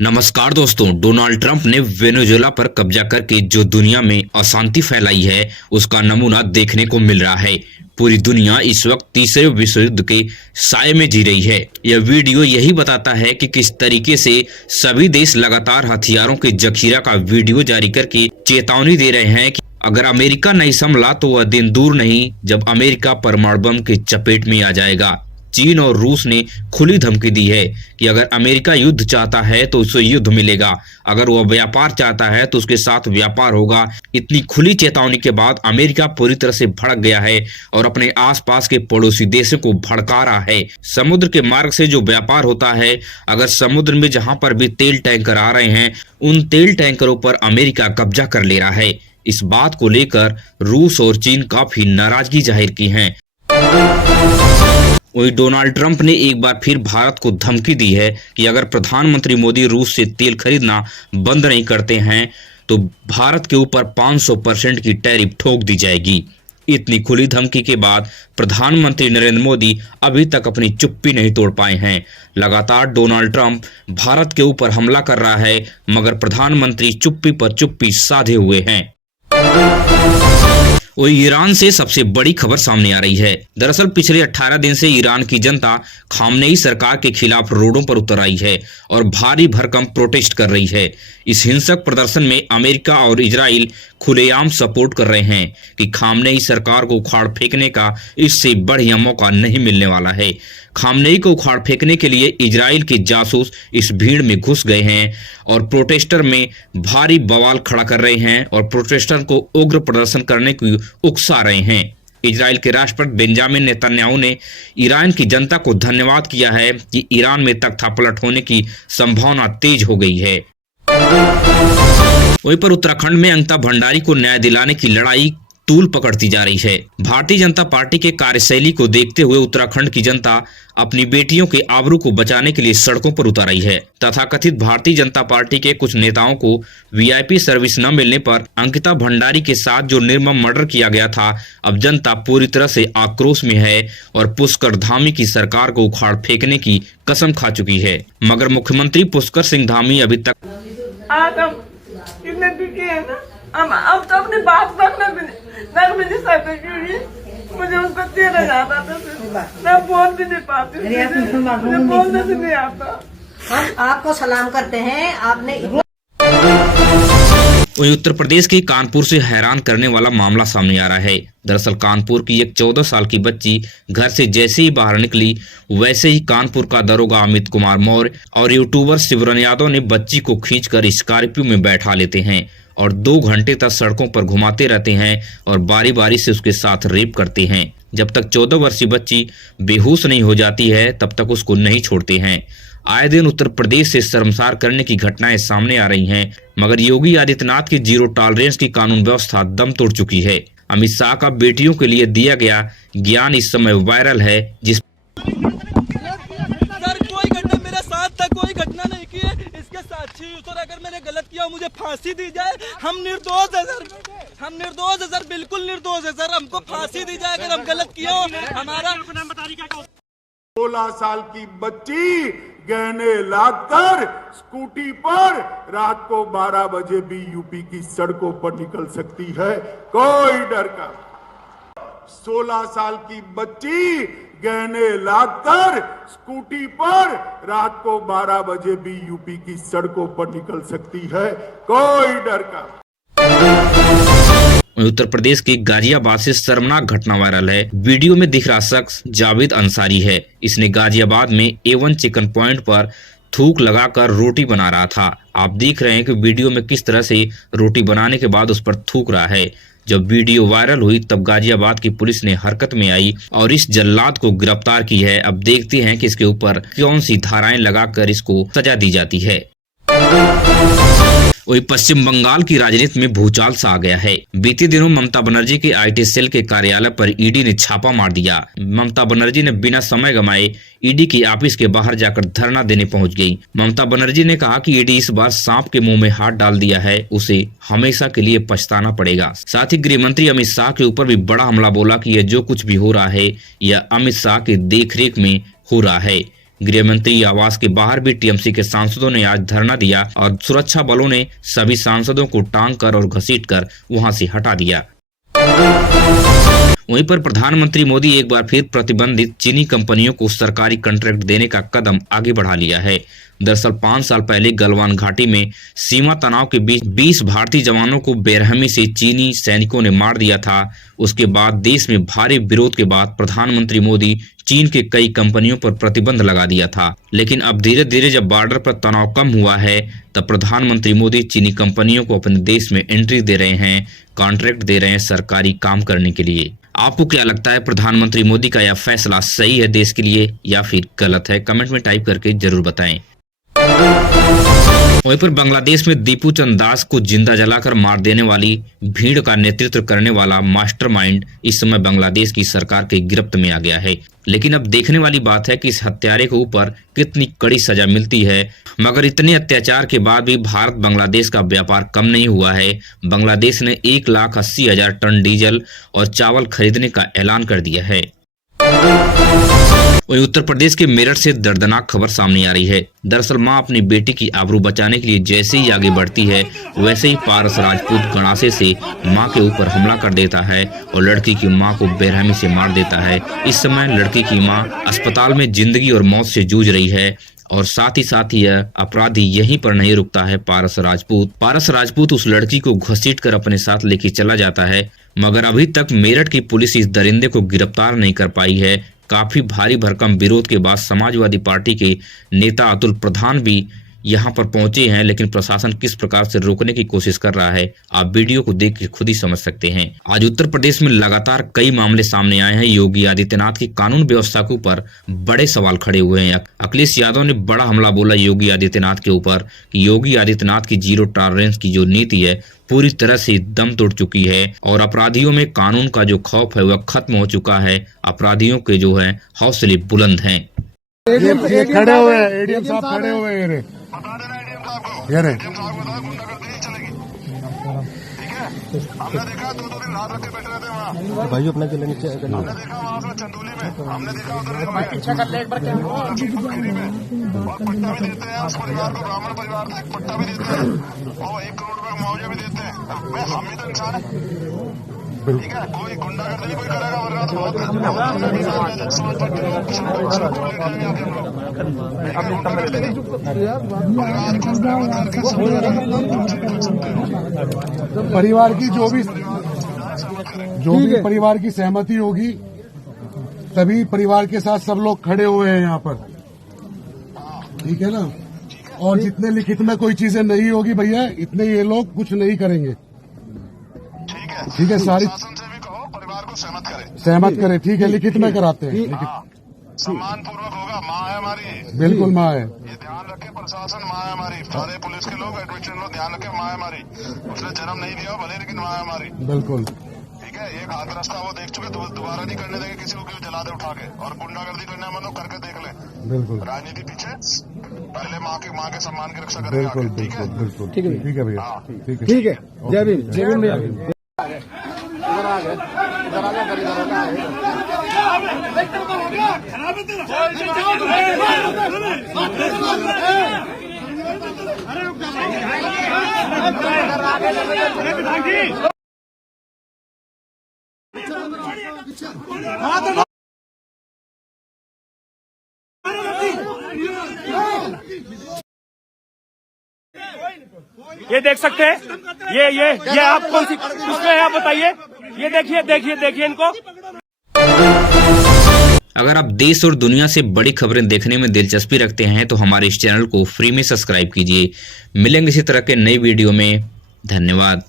नमस्कार दोस्तों। Donald Trump ने वेनेजुएला पर कब्जा करके जो दुनिया में अशांति फैलाई है उसका नमूना देखने को मिल रहा है। पूरी दुनिया इस वक्त तीसरे विश्व युद्ध के साए में जी रही है। यह वीडियो यही बताता है कि किस तरीके से सभी देश लगातार हथियारों के जखीरा का वीडियो जारी करके चेतावनी दे रहे हैं कि अगर अमेरिका नहीं संभला तो वह दिन दूर नहीं जब अमेरिका परमाणु बम की चपेट में आ जाएगा। चीन और रूस ने खुली धमकी दी है कि अगर अमेरिका युद्ध चाहता है तो उसे युद्ध मिलेगा, अगर वह व्यापार चाहता है तो उसके साथ व्यापार होगा। इतनी खुली चेतावनी के बाद अमेरिका पूरी तरह से भड़क गया है और अपने आसपास के पड़ोसी देशों को भड़का रहा है। समुद्र के मार्ग से जो व्यापार होता है, अगर समुद्र में जहां पर भी तेल टैंकर आ रहे हैं उन तेल टैंकरों पर अमेरिका कब्जा कर ले रहा है। इस बात को लेकर रूस और चीन काफी नाराजगी जाहिर की है। वही डोनाल्ड ट्रंप ने एक बार फिर भारत को धमकी दी है कि अगर प्रधानमंत्री मोदी रूस से तेल खरीदना बंद नहीं करते हैं तो भारत के ऊपर 500% की टैरिफ ठोक दी जाएगी। इतनी खुली धमकी के बाद प्रधानमंत्री नरेंद्र मोदी अभी तक अपनी चुप्पी नहीं तोड़ पाए हैं। लगातार डोनाल्ड ट्रंप भारत के ऊपर हमला कर रहा है मगर प्रधानमंत्री चुप्पी पर चुप्पी साधे हुए हैं। वही ईरान से सबसे बड़ी खबर सामने आ रही है। दरअसल पिछले 18 दिन से ईरान की जनता खामनेई सरकार के खिलाफ रोडों पर उतर आई है और भारी भरकम प्रोटेस्ट कर रही है। इस हिंसक प्रदर्शन में अमेरिका और इजराइल खुलेआम सपोर्ट कर रहे हैं कि खामनेई सरकार को उखाड़ फेंकने का इससे बढ़िया मौका नहीं मिलने वाला है। खामनेई को उखाड़ फेंकने के लिए इजराइल के जासूस इस भीड़ में घुस गए हैं और प्रोटेस्टर में भारी बवाल खड़ा कर रहे हैं और प्रोटेस्टर को उग्र प्रदर्शन करने की उकसा रहे हैं। इजराइल के राष्ट्रपति बेंजामिन नेतन्याहू ने ईरान की जनता को धन्यवाद किया है कि ईरान में तख्तापलट होने की संभावना तेज हो गई है। वहीं पर उत्तराखंड में अंकिता भंडारी को न्याय दिलाने की लड़ाई तूल पकड़ती जा रही है। भारतीय जनता पार्टी के कार्यशैली को देखते हुए उत्तराखंड की जनता अपनी बेटियों के आबरू को बचाने के लिए सड़कों पर उतर आई है। तथाकथित भारतीय जनता पार्टी के कुछ नेताओं को वीआईपी सर्विस न मिलने पर अंकिता भंडारी के साथ जो निर्मम मर्डर किया गया था, अब जनता पूरी तरह से आक्रोश में है और पुष्कर धामी की सरकार को उखाड़ फेंकने की कसम खा चुकी है। मगर मुख्यमंत्री पुष्कर सिंह धामी अभी तक अब तो अपनी बात नहीं सकते क्योंकि मुझे उसको तेरा याद आता था। मैं बोल भी नहीं पाती, मुझे बोलने से नहीं आता। हम आपको सलाम करते हैं। आपने वहीं उत्तर प्रदेश के कानपुर से हैरान करने वाला मामला सामने आ रहा है। दरअसल कानपुर की एक 14 साल की बच्ची घर से जैसे ही बाहर निकली वैसे ही कानपुर का दरोगा अमित कुमार मौर्य और यूट्यूबर शिवरन यादव ने बच्ची को खींचकर स्कॉर्पियो में बैठा लेते हैं और 2 घंटे तक सड़कों पर घुमाते रहते हैं और बारी बारी से उसके साथ रेप करते हैं। जब तक 14 वर्षीय बच्ची बेहोश नहीं हो जाती है तब तक उसको नहीं छोड़ते हैं। आए दिन उत्तर प्रदेश से शर्मसार करने की घटनाएं सामने आ रही हैं, मगर योगी आदित्यनाथ की जीरो टॉलरेंस की कानून व्यवस्था दम तोड़ चुकी है। अमित शाह का बेटियों के लिए दिया गया ज्ञान इस समय वायरल है, जिस कोई घटना मेरे साथ था, कोई घटना नहीं की है, इसके साक्षी और अगर मैंने गलत किया मुझे फांसी दी जाए। हम निर्दोष है सर, हम निर्दोष है सर, बिल्कुल निर्दोष है सर। हमको फांसी दी जाए अगर हम गलत किया हो। हमारा 16 साल की बच्ची गहने लाकर स्कूटी पर रात को 12 बजे भी यूपी की सड़कों पर निकल सकती है, कोई डर का। 16 साल की बच्ची गहने लाकर स्कूटी पर रात को 12 बजे भी यूपी की सड़कों पर निकल सकती है, कोई डर का। उत्तर प्रदेश के गाजियाबाद से शर्मनाक घटना वायरल है। वीडियो में दिख रहा शख्स जावेद अंसारी है। इसने गाजियाबाद में A1 चिकन पॉइंट पर थूक लगाकर रोटी बना रहा था। आप देख रहे हैं कि वीडियो में किस तरह से रोटी बनाने के बाद उस पर थूक रहा है। जब वीडियो वायरल हुई तब गाजियाबाद की पुलिस ने हरकत में आई और इस जल्लाद को गिरफ्तार की है। अब देखते हैं कि इसके ऊपर कौन सी धाराएं लगाकर इसको सजा दी जाती है। वही पश्चिम बंगाल की राजनीति में भूचाल सा आ गया है। बीते दिनों ममता बनर्जी के IT सेल के कार्यालय पर ईडी ने छापा मार दिया। ममता बनर्जी ने बिना समय गंवाए ईडी की ऑफिस के बाहर जाकर धरना देने पहुंच गई। ममता बनर्जी ने कहा कि ईडी इस बार सांप के मुंह में हाथ डाल दिया है, उसे हमेशा के लिए पछताना पड़ेगा। साथ ही गृह मंत्री अमित शाह के ऊपर भी बड़ा हमला बोला कि यह जो कुछ भी हो रहा है यह अमित शाह के देखरेख में हो रहा है। गृह मंत्री आवास के बाहर भी टीएमसी के सांसदों ने आज धरना दिया और सुरक्षा बलों ने सभी सांसदों को टांग कर और घसीटकर वहां से हटा दिया। वहीं पर प्रधानमंत्री मोदी एक बार फिर प्रतिबंधित चीनी कंपनियों को सरकारी कॉन्ट्रैक्ट देने का कदम आगे बढ़ा लिया है। दरअसल 5 साल पहले गलवान घाटी में सीमा तनाव के बीच 20 भारतीय जवानों को बेरहमी से चीनी सैनिकों ने मार दिया था। उसके बाद देश में भारी विरोध के बाद प्रधानमंत्री मोदी चीन के कई कंपनियों पर प्रतिबंध लगा दिया था। लेकिन अब धीरे धीरे जब बॉर्डर पर तनाव कम हुआ है तब प्रधानमंत्री मोदी चीनी कंपनियों को अपने देश में एंट्री दे रहे हैं, कॉन्ट्रैक्ट दे रहे हैं सरकारी काम करने के लिए। आपको क्या लगता है, प्रधानमंत्री मोदी का यह फैसला सही है देश के लिए या फिर गलत है? कमेंट में टाइप करके जरूर बताएं। वहीं पर बांग्लादेश में दीपू चंद दास को जिंदा जलाकर मार देने वाली भीड़ का नेतृत्व करने वाला मास्टरमाइंड इस समय बांग्लादेश की सरकार के गिरफ्त में आ गया है। लेकिन अब देखने वाली बात है कि इस हत्यारे के ऊपर कितनी कड़ी सजा मिलती है। मगर इतने अत्याचार के बाद भी भारत बांग्लादेश का व्यापार कम नहीं हुआ है। बांग्लादेश ने 1,80,000 टन डीजल और चावल खरीदने का ऐलान कर दिया है। वहीं उत्तर प्रदेश के मेरठ से दर्दनाक खबर सामने आ रही है। दरअसल मां अपनी बेटी की आबरू बचाने के लिए जैसे ही आगे बढ़ती है वैसे ही पारस राजपूत गणासे से मां के ऊपर हमला कर देता है और लड़की की मां को बेरहमी से मार देता है। इस समय लड़की की मां अस्पताल में जिंदगी और मौत से जूझ रही है और साथ ही यह अपराधी यहीं पर नहीं रुकता है। पारस राजपूत उस लड़की को घसीटकर अपने साथ लेके चला जाता है। मगर अभी तक मेरठ की पुलिस इस दरिंदे को गिरफ्तार नहीं कर पाई है। काफी भारी भरकम विरोध के बाद समाजवादी पार्टी के नेता अतुल प्रधान भी यहां पर पहुंचे हैं, लेकिन प्रशासन किस प्रकार से रोकने की कोशिश कर रहा है आप वीडियो को देख के खुद ही समझ सकते हैं। आज उत्तर प्रदेश में लगातार कई मामले सामने आए हैं। योगी आदित्यनाथ की कानून व्यवस्था के ऊपर बड़े सवाल खड़े हुए हैं। अखिलेश यादव ने बड़ा हमला बोला योगी आदित्यनाथ के ऊपर कि योगी आदित्यनाथ की जीरो टॉलरेंस की जो नीति है पूरी तरह से दम तोड़ चुकी है और अपराधियों में कानून का जो खौफ है वह खत्म हो चुका है। अपराधियों के जो है हौसले बुलंद हैं। ये खड़े हुए हैं, एडीएम साहब खड़े हुए हैं। ये रहे हमने देखा 2-2 दिन रात रख के बैठे रहते वहाँ। भाई अपना चले नीचे। हमने देखा वहाँ से चंदूली में, हमने देखा उधर पीछे कर ले एक बार क्या और पट्टा भी देते हैं उस परिवार को, ब्राह्मण परिवार को एक पट्टा भी देते हैं और 1 करोड़ रुपए मुआवजा भी देते हैं। हम भी तो इंसान है, ठीक है? कोई गुंडागर्दी कोई करेगा वरना तो बहुत परिवार की जो भी परिवार की सहमति होगी तभी परिवार के साथ सब लोग खड़े हुए हैं यहाँ पर, ठीक है ना? और जितने लिखित में कोई चीजें नहीं होगी भैया, इतने ये लोग कुछ नहीं करेंगे, ठीक है? सारी परिवार को सहमत करे, ठीक है? लिखित में कराते हैं, सम्मान पूर्वक होगा। माँ है हमारी, बिल्कुल माँ है, ये ध्यान रखे प्रशासन। माँ है हमारी, सारे पुलिस के लोग एडमिशन लोग ध्यान रखे, माँ है हमारी। उसने जन्म नहीं दिया भले, लेकिन माँ है हमारी, बिल्कुल, ठीक है? एक हाथ रास्ता वो देख चुके, दोबारा नहीं करने देंगे किसी को, क्यों जला दे उठा के। और गुंडागर्दी करने मनो करके देख ले, बिल्कुल राजनीति पीछे, पहले माँ के सम्मान की रक्षा करेंगे। बिल्कुल बिल्कुल बिल्कुल, ठीक है भैया, ठीक है। जय भीम, जय भीम भैया। ये देख सकते हैं, ये आप कौन सी उसमें है आप बताइए। ये देखिए इनको। अगर आप देश और दुनिया से बड़ी खबरें देखने में दिलचस्पी रखते हैं तो हमारे इस चैनल को फ्री में सब्सक्राइब कीजिए। मिलेंगे इसी तरह के नई वीडियो में। धन्यवाद।